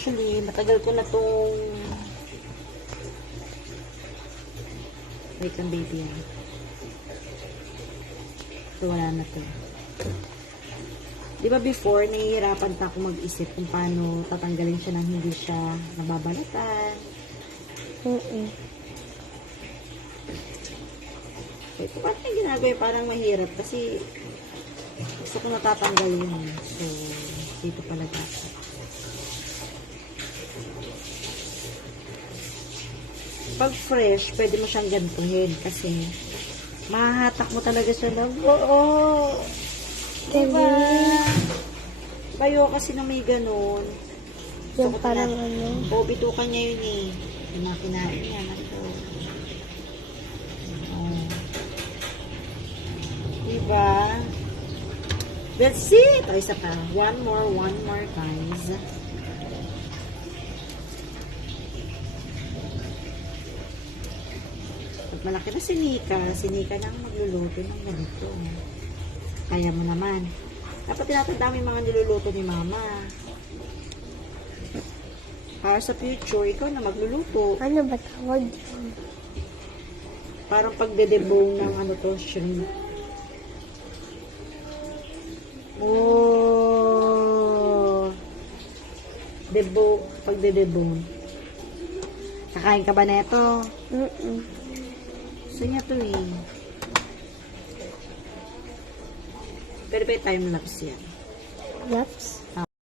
Actually, matagal ko na itong... Wait lang, baby. Ito, wala na to. Di ba before, nahihirapan pa ako mag-isip kung paano tatanggalin siya nang hindi siya nababalatan. Ito, parang yung ginagawa parang mahirap kasi gusto ko natatanggalin. So, dito pala dapat. Pag fresh, pwede mo siyang gantuhin kasi mahahatak mo talaga siya ng buo. Diba? Bayo kasi na may ganun. Yung parang ano. Bitukan niya yun eh. Yung mga kinain niya. Diba? That's it. O, isa pa. One more, guys. Pag malaki na si Nika na ang magluluto ng ganito. Kaya mo naman. Dapat tinatanda mo yung mga niluluto ni Mama. Para sa future, ikaw na magluluto. Ano ba tawag? Parang pagdedebone ng ano to, shrimp. Oh! Pagdedebone. Kakain ka ba neto? Gusto niya to eh. Pero may time lapse yan. Lapse?